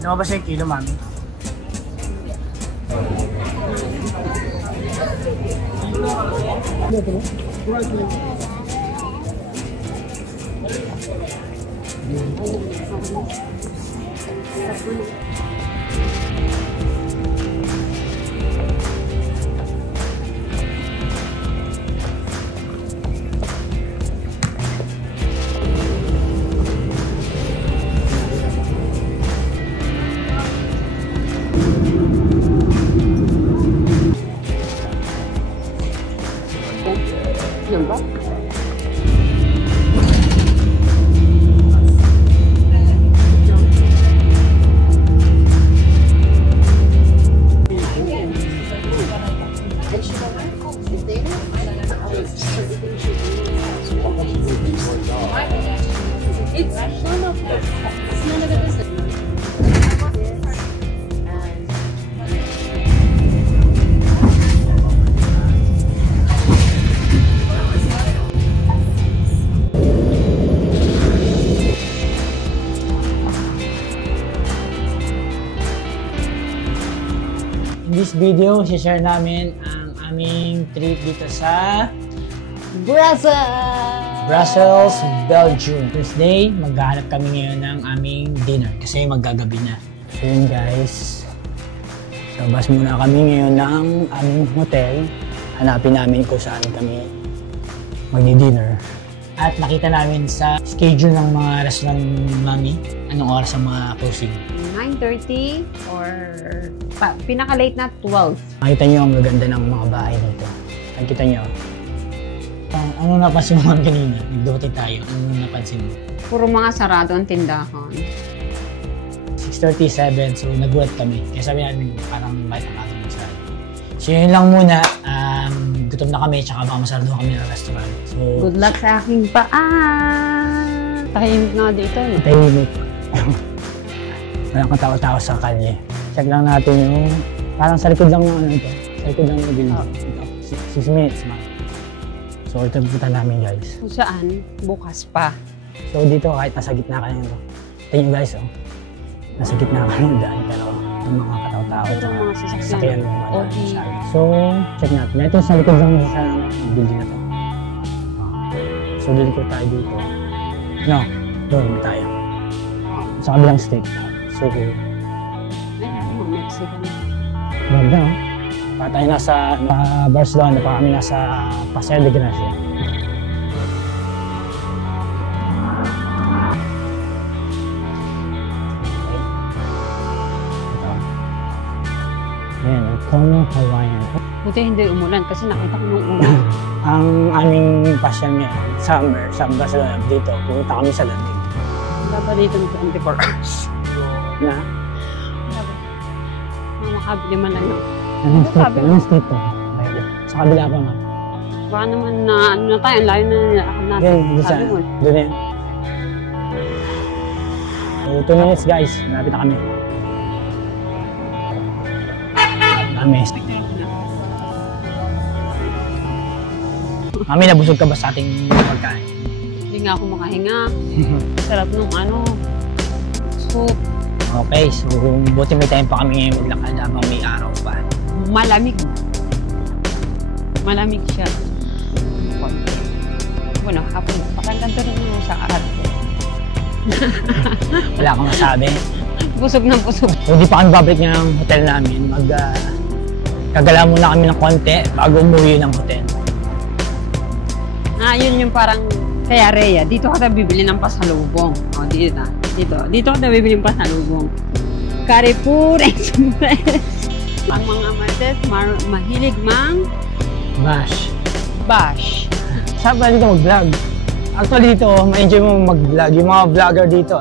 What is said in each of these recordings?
Lumabas yung kilo, mami. Yan ba? In this video, share namin ang aming trip dito sa Brussels, Belgium. Thursday, maghahanap kami ngayon ng aming dinner kasi maggagabi na. So yun guys, labas muna kami ngayon ng aming hotel. Hanapin namin kung saan kami magdi-dinner. At nakita namin sa schedule ng mga restaurant mami, anong oras ang mga closing. 9:30 or pinaka-late na 12. Makita nyo ang gaganda ng mga bahay dito. Nakita nyo. Ano napansin mo kanina? Nagduty tayo. Ano napansin mo? Puro mga sarado ang tindahan. 6:37, so nag-wait kami. Kaya sabi namin parang bite ang ating masarado. So yun lang muna. Gutom na kami, tsaka baka masarado kami ng restaurant. So, good luck sa aking paa! Tahimik nga dito. Tahimik. Walang katawa-tawa sa kalye. Check lang natin yung, parang sa likod lang ng ano ito. Sa likod lang ng building. Ito, 6 minutes man. So ito pupunta namin guys. Kung saan? Bukas pa. So dito kahit nasa gitna ka nito. Tingin guys oh. Nasa gitna ka ng daan pero yung mga katawa-tawa. Pero mga sasakyan. So check natin. Ito sa likod lang sa building na to. So liliko tayo dito. No, doon tayo. Sa kabilang state. So, Mexican. Ganda, oh. Pa tayo nasa Barcelona, pa kami nasa Paseo de Gracia. Ayan, Como Hawaiian. Buti hindi umulan kasi nakita ko nung ulan. Ang aming pasyon ngayon, summer, sa Barcelona, dito, pumunta kami sa lamig. Wala ba dito ng 24 hours? Na? Wala ba? Makakabili man lang. Anong street? Anong street to? Sa kabila pa nga. Baka naman na ano na tayo, ang layo na nilakad natin. Doon sa, doon yan. So, 2 minutes guys, malapit na kami. Mami, nabusog ka ba sa ating pagkain? Hindi nga ako makahinga. Sarap nung ano, soup. Okay, so buti may time pa kami ngayon maglakad habang may araw pa. Malamig. Malamig siya. Bueno, hapon. Pakaganda rin mo sa araw ko. Wala akong masabi. Busog na busog. So, hindi pa kami babalik ng hotel namin. Kagala muna kami ng konti bago umuwi ng hotel. Yun yung parang kaya Rhea, dito ka na bibili ng pasalubong. O, dito ka na bibili ng pasalubong. Carrefour Express. Ang mga martes, mahilig mang bash. Saan ba dito mag-vlog? Actually dito, ma-enjoy mo mag-vlog. Yung mga vlogger dito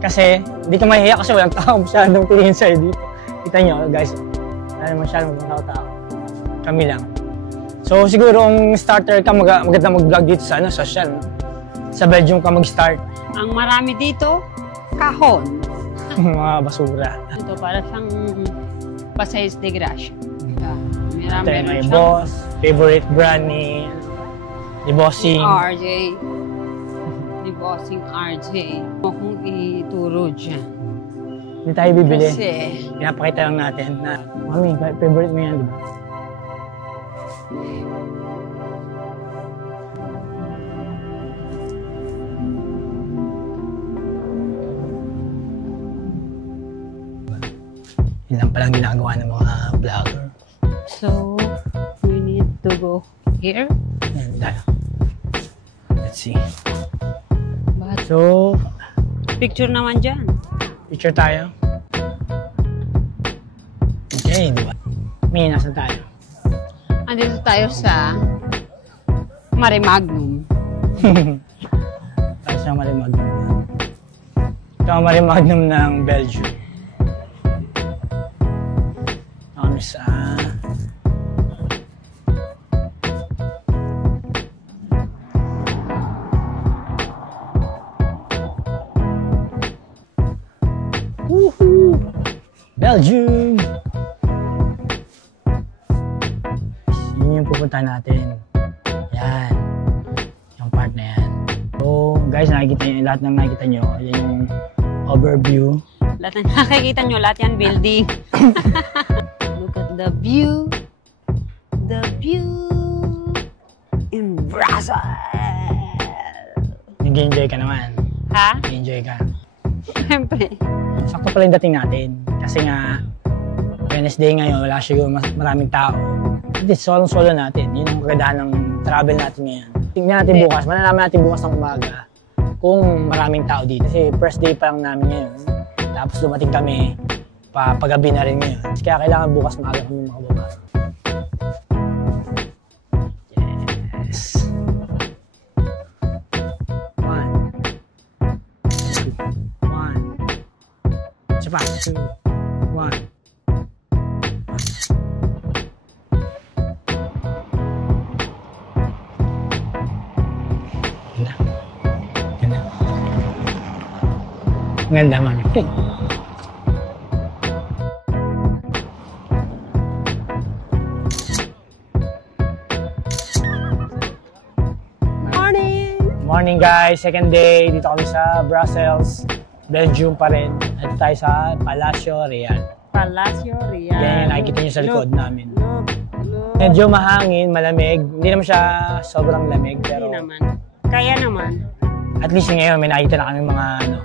kasi hindi ka mahihiya kasi walang tao masyadong tingin sa'yo dito. Kita nyo guys, wala masyadong tao. Kami lang. So siguro kung starter ka, maganda mag-vlog dito sa social. Sa Belgium ka mag-start. Ang marami dito, kahon. Mga basura. Ito para siyang Passeig de Gracia. May boss, favorite brand ni Bossing. Ni Bossing RJ. Kung ituro dyan. Hindi tayo bibili. Kasi, Pinapakita lang natin na, Mami, favorite mo yan, di ba? Yun lang palang ginagawa ng mga vlogger. so, we need to go here. Yan, tayo. Let's see. But, So, picture naman dyan. picture tayo. Okay, di ba? May nasa tayo. Andito tayo sa Mare Magnum. Tayo sa Mare Magnum. Ito ang Mare Magnum ng Belgium. Kami sa... Woohoo! Belgium! Yun yung pupuntahan natin. Yan. Yung part na yan. So, guys, nakikita nyo, lahat ng nakikita nyo, yan yung overview. Lahat na nakikita nyo, lahat yan building. Look at the view. The view in Brussels. Nag-enjoy ka naman. Ha? Nag-enjoy ka. Siyempre. Sakto pala yung dating natin. Kasi nga, Wednesday ngayon, wala siguro maraming tao. At least, solo natin. Yun ang kagandahan ng travel natin ngayon. Tingnan natin bukas. Malalaman natin bukas ng umaga kung maraming tao dito. Kasi first day pa lang namin ngayon. Tapos dumating kami, pagabi na rin ngayon. Kaya kailangan bukas maaga kami makababa. Yes. 1, 2, 1. Isa pa. 2, 1. Ganda. Ganda man. Morning! Morning guys, second day. Dito kami sa Brussels, Belgium pa rin. At tayo sa Palacio Real. Palacio Real. Yan yung nakikita nyo sa likod namin. Look. Medyo mahangin, malamig. Hindi naman siya sobrang lamig, pero Hindi naman. Kaya naman. at least ngayon may nakita na kami mga ano.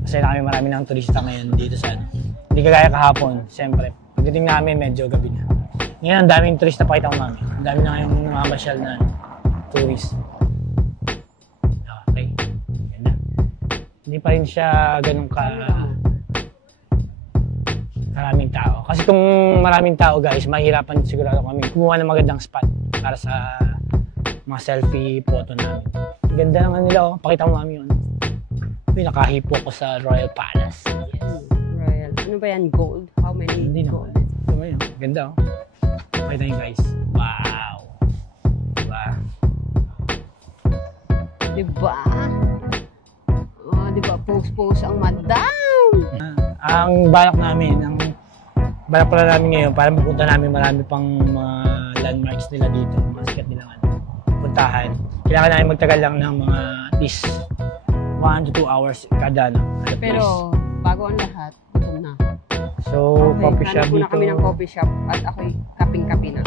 Kasi na kami marami ng turista ngayon dito sa ano. Hindi kagaya kahapon, siyempre. Pagdating namin, medyo gabi na. Ngayon, ang daming turista pakita ko mami. Ang dami na ngayong mga masyal na tourist. Okay. Ganda. Hindi pa rin siya ganun maraming tao. Kasi kung maraming tao guys, mahirapan sigurado kami kumuha ng magandang spot para sa mga selfie photo namin. Ganda naman nila oh. Pakita mo mami yun. Nakahipo ko sa Royal Palace. Yes. Royal. Ano ba yan? Gold? How many Hindi gold? naman. Ito ba yun? Ganda oh. Pakita nyo guys. Wow. Diba? Diba? Oh, diba? Post ang madam. Ang balak pala namin ngayon, para mapunta namin marami pang mga landmarks nila dito, mga sikat nilang puntahan. Kailangan namin magtagal lang ng mga at least 1 to 2 hours kada Pero bago ang lahat, ito na. So, coffee shop hanap dito. na kami ng coffee shop at ako'y kaping-kapi na.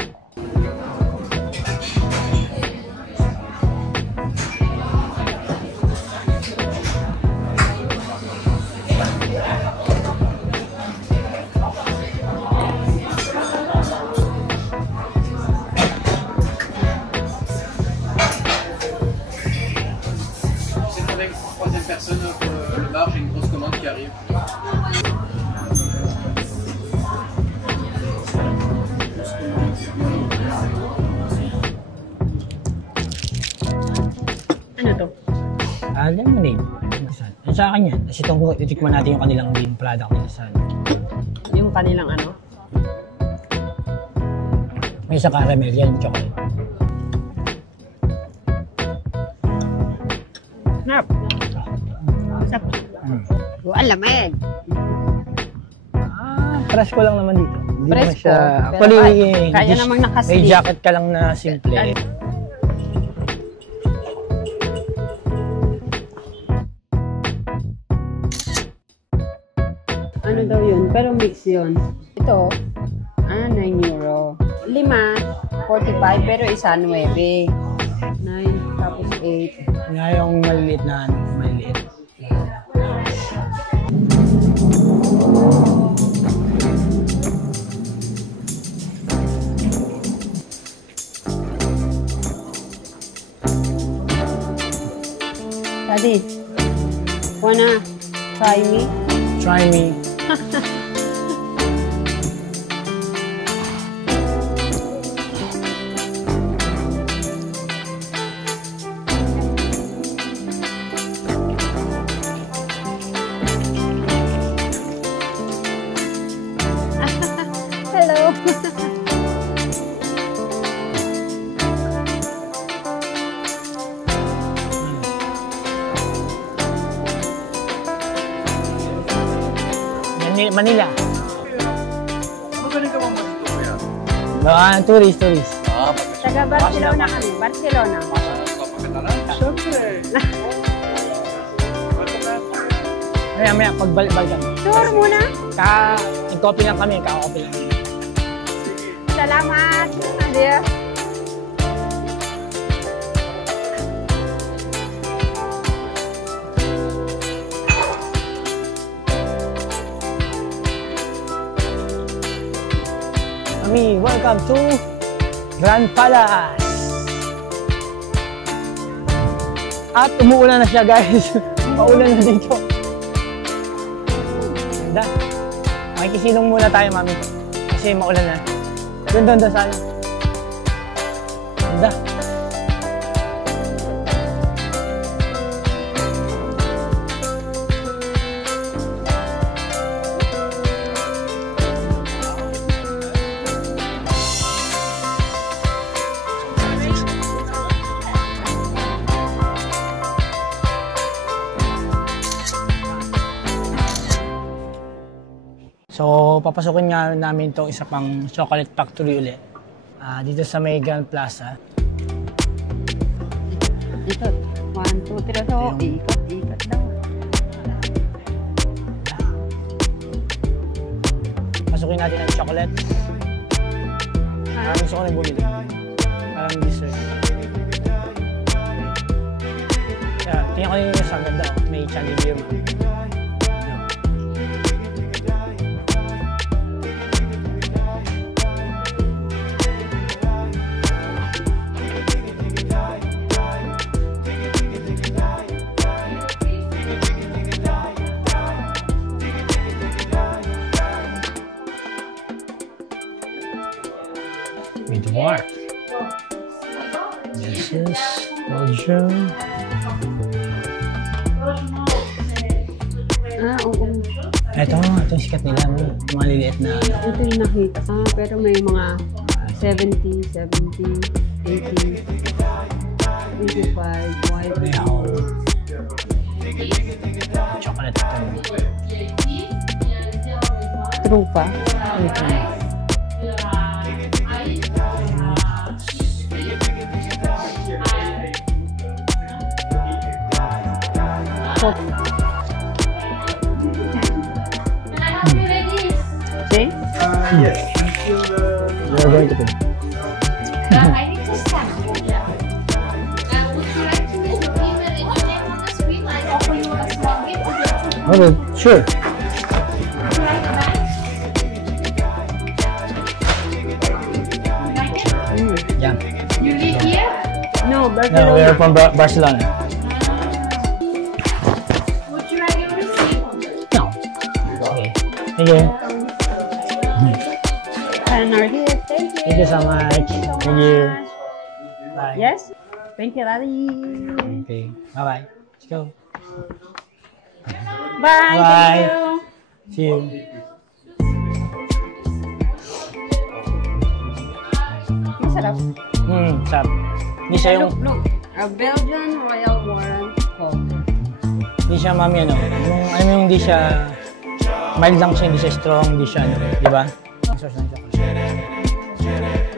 Personne le bar, j'ai une grosse commande qui arrive. Ano to? Lemonade. Sa akin yan. Kasi itong titikman natin yung kanilang main product nila sa Yung kanilang ano? may isa caramel yan, chocolate. Snap! Snap! Oh, alamig! Presko lang naman dito. Hindi naman Presko, siya... pero Actually, kaya namang may nakaslip. jacket ka lang na simple. Ano pero mix yun. Ito, 9 euro. 5, 45, pero isa 9. 9, tapos 8. Nga yung maliliit na maliliit. Daddy, wanna try me? Try me. Hello. Manila. Ano galing ka mga dito kuya? Tourist. Taga Barcelona kami. Barcelona. Kapagkatalan? Siyempre. Maya, pagbalik kami. Tour muna. Nag-copy lang kami, kaka-copy lang. Salamat. Adios. Kami, welcome to Grand Palace. At umuulan na siya, guys. Maulan na dito. Ganda. Makikisilong muna tayo, mami. Kasi maulan na. Doon sana. Ganda. So, papasukin nga namin itong isa pang chocolate factory ulit. Dito sa may Grand Plaza. Ikot. 1, 2, 3. So, ikot daw. Pasukin natin ang chocolate. Gusto ko rin bumili. Parang dessert. Tingnan ko rin yung sa ganda. May chandelier mo. With dwarf. This is Belgium. Oo. Ito yung sikat nila. Mga maliliit na. Ito yung nakita. Pero may mga 70, 80, 85, white. Chocolate ito. Trufa. See? Yes. We're going to pay. I need to stamp. Would you like to leave your email and your name on the screen? I offer you a small gift to get Okay, sure. Yeah. You live here? No, No, Barcelona. we are from Barcelona. Would you like your receipt? No. Okay. Thank you. And our gift. Thank you. Thank you so much. Thank you. Bye. Yes? Thank you, Daddy. Okay. Bye-bye. Let's go. Bye. Bye. Thank you. See you. Masarap. Sarap. Hindi siya yung, Look. A Belgian Royal Warrant Coke. hindi siya mami ano. Yung, alam mo yung hindi siya, mild lang siya, hindi siya strong, hindi siya ano. Di ba? Ang sauce ng chocolate.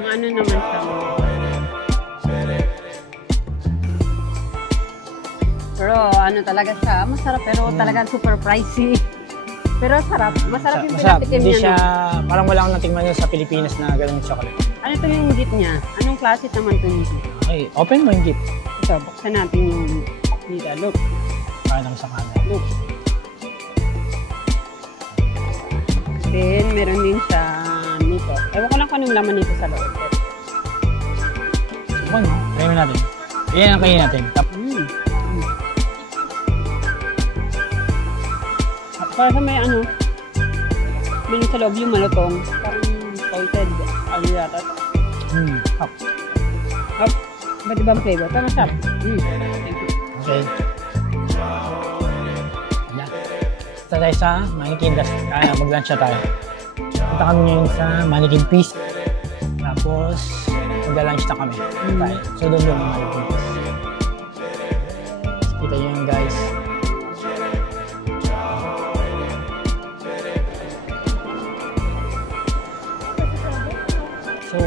Ang ano naman siya. Pero ano talaga siya, masarap pero talaga super pricey. Pero sarap. Masarap yung Masarap. pinatikim Hindi niya. siya, No? parang wala akong natingnan yun sa Pilipinas na ganung chocolate. Ano ito yung jeep niya? Anong klase naman ito yung jeep? Okay, open mo yung gift. Ito, buksan natin yung dito. Look. Para lang sa camera. Look. Then, meron din sa nito. Ewan ko lang kung anong laman nito sa loob. Okay, no? Try mo natin. Yan ang kainin natin. Para sa may ano, may sa loob yung malutong. Parang salted. Ano yata? Hop. Hop. Ba't ibang flavor? Pero masarap. Thank you. Okay. Yan. Basta tayo sa Mannequin Dust. Mag-lunch na tayo. Punta kami ngayon sa Mannequin Feast. Tapos, mag-lunch na kami. Tayo. So, doon yung Mannequin Feast. Kita nyo yun, guys. So,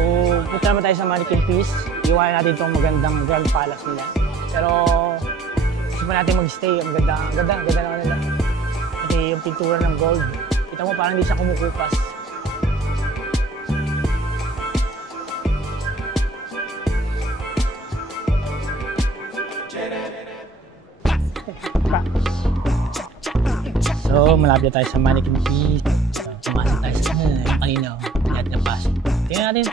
punta naman tayo sa Mannequin Feast. Iwanan natin itong magandang Grand Palace nila. Pero, gusto pa natin mag-stay. Ang ganda naman nila. Kasi yung pintura ng gold. Kita mo parang hindi siya kumukupas. So, malapit tayo sa Mannequin Feast. Pumasok tayo sa kanina. Lahat na pasok. Tingnan natin.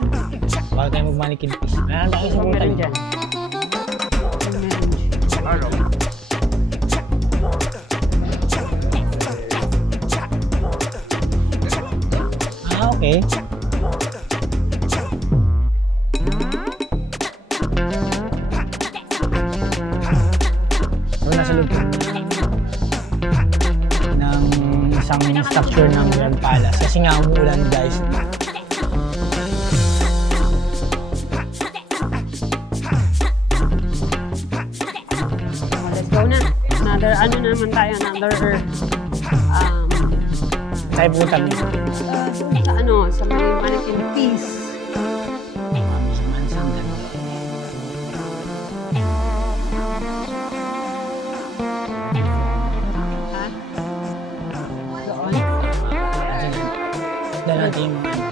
Bago tayo mag-Mannequin Feast. Meron tayo sa punta dyan. Okay. So, nasa loob ng isang mini structure ng Grand Palace. Kasi nga umuulan, guys. Let's go na. Another, ano naman tayo, another, Tayo punta nito. sa ano, sa may Mannequin Feast. Ha? Doon? Dahil natin yung mga ano.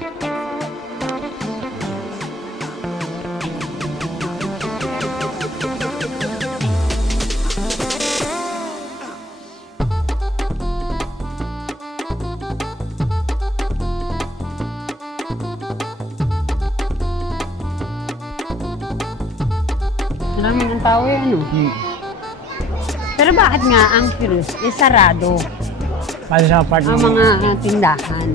Marami ng tao eh, ano? Pero bakit nga ang cruise is sarado Paano siya part ang mga tindahan?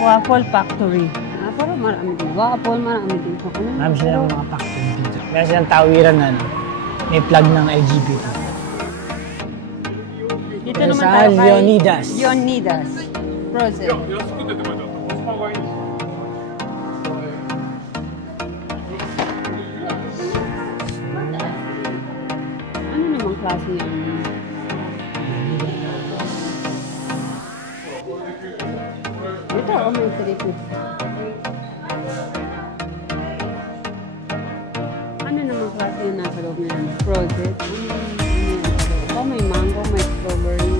Waffle Factory. Pero marami din. Waffle, marami din. Marami silang mga factory dito. Meron silang tawiran na ano, may flag ng LGBT. Dito Pero naman sa tayo kay Leonidas. Leonidas. Frozen. Ano namang klase yan? Ito, may tripit. Ano namang klase yung nasa loob niya? Frozen? Ano yung nasa loob? Oh, may mango, may strawberry.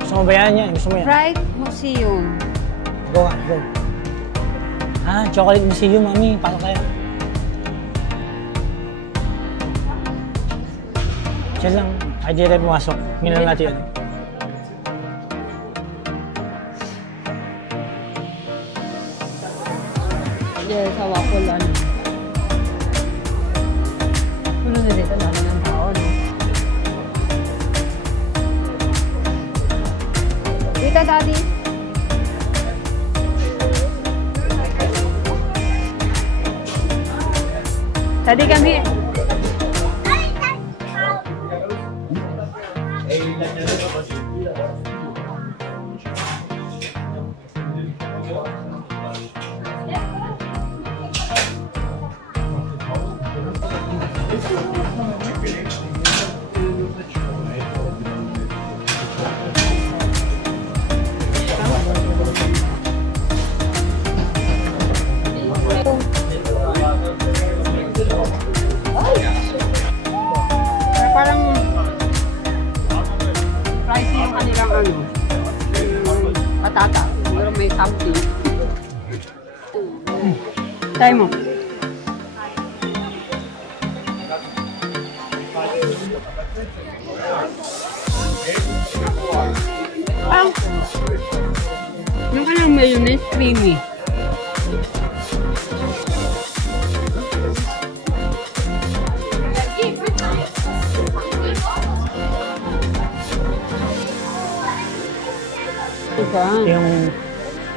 Gusto mo ba yan? Gusto mo yan? Fright Museum. Go, go. Chocolate Museum, mami. Pasok tayo. Diyan lang. Ay, di tayo pumasok. Ngayon natin yan. Yes, sa waffle ano. Puno na dito, dami ng tao, no? Dito, Daddy. Daddy, come here. Siguro may something. Try mo. Yung kanyang mayonnaise creamy. Ito yung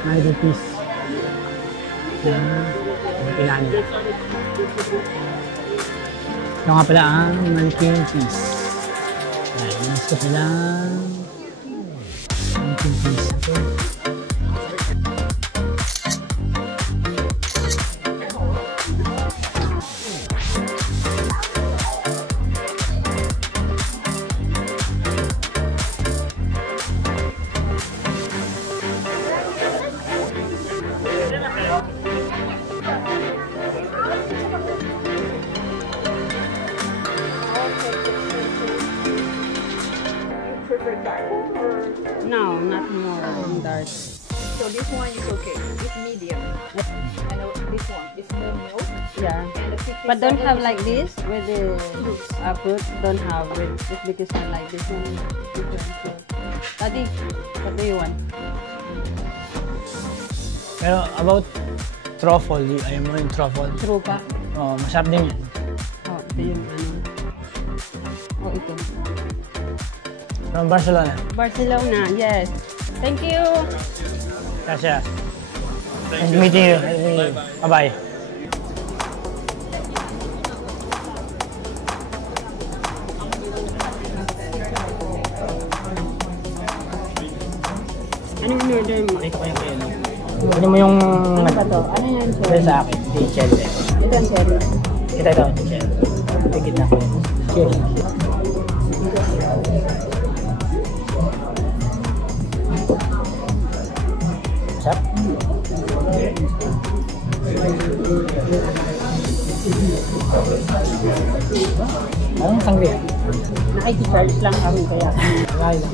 Maliki piece. Pinani. Ito nga pala ang Maliki piece. Ayan, gusto sila Maliki piece. Okay. No, not more dark. So this one is okay. It's medium. And this one is more milk. Yeah. And the thick is But don't so have easy. like this with the fruit. Don't have with just because I like this one. Different. Tadi, what do you want? Pero about truffle, ayaw mo yung truffle. True pa? Oh, masarap din yan. Oh, ito yung ano. Oh, ito. From Barcelona. Barcelona, yes. Thank you. Kasha. Nice meeting you. Bye-bye. Ano yung order mo? Ito ko yung kayo. Ano mo yung... Ano ba to? Ano yan, Ito cherry? sa akin. Di Chel. Ito ang cherry. Ito. Chel. Tigit na ko. Cheers. Masarap? Parang sangria. Nakikicharge lang kami kaya. Wala lang.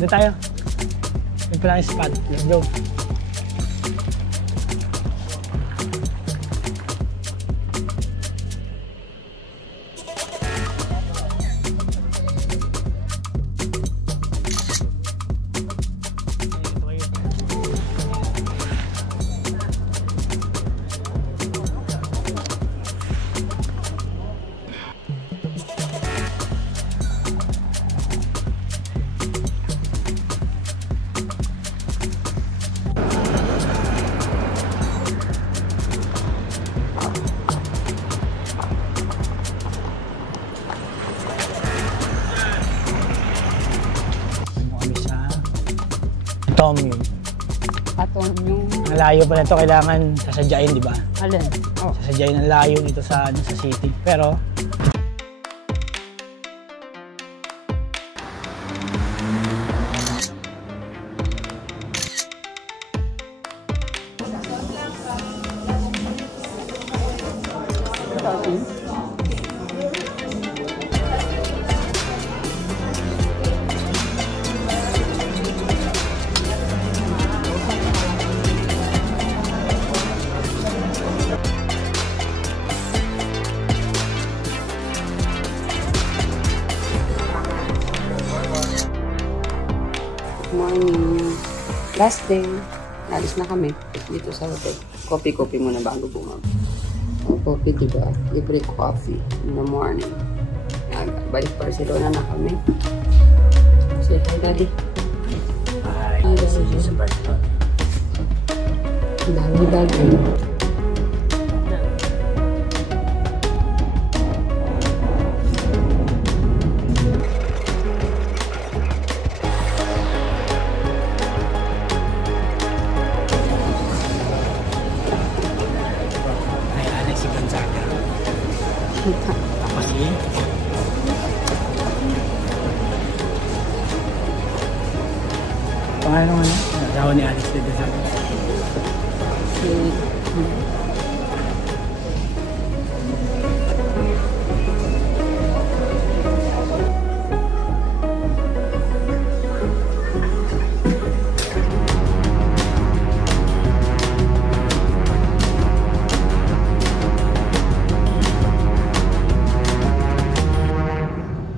Dito tayo. Yung pala yung spot. Let's go. Tom yun. Patong yung... Ang layo pa na ito, kailangan sasadyain, di ba? Alin? Oh. Sasadyain ang layo nito sa city. Pero, Morning. Last day. Alis na kami dito sa hotel. Coffee muna bago bumaba. Ang coffee, diba? Libre coffee in the morning. Balik Barcelona na kami. Say hi, Daddy. ay, kasi sa Barcelona. Dami. cute.